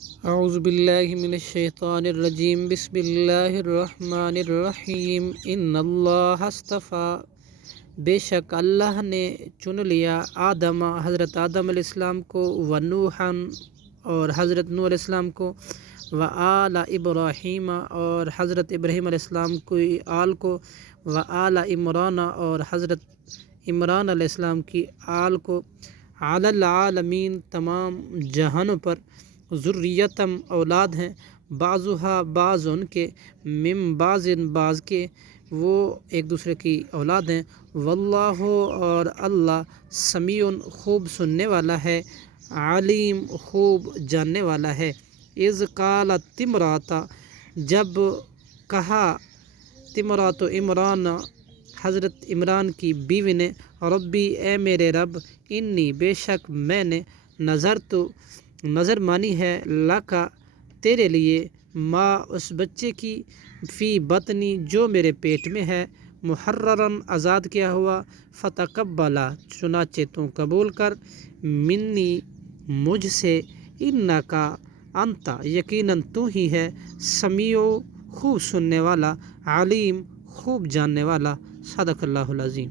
اعوذ باللہ من الشیطان الرجیم بسم اللہ الرحمن الرحیم ان اللہ اصطفیٰ، بے شک اللہ نے چن لیا حضرت آدم علیہ السلام کو، و نوحًا اور حضرت نوح علیہ السلام کو، و آل ابراہیم اور حضرت ابراہیم علیہ السلام کی آل کو، و آل عمران اور حضرت عمران علیہ السلام کی آل کو، علی العالمین تمام جہانوں پر، ذریتم اولاد ہیں، بعضها بعض ان کے، من بعض بعض کے، وہ ایک دوسرے کی اولاد ہیں، واللہ اور اللہ سمیع خوب سننے والا ہے، علیم خوب جاننے والا ہے۔ اذ قالت امرأۃ، جب کہا امرأۃ عمران حضرت عمران کی بیوی نے، ربی اے میرے رب، انی بے شک میں نے، نظر مانی ہے، لکا تیرے لیے، ماں اس بچے کی، فی بطنی جو میرے پیٹ میں ہے، محررن آزاد کیا ہوا، فتقبلا چنانچہ تو قبول کر، منی مجھ سے، انکا انتا یقیناً تو ہی ہے، سمیع خوب سننے والا، علیم خوب جاننے والا۔ صدق اللہ العظیم۔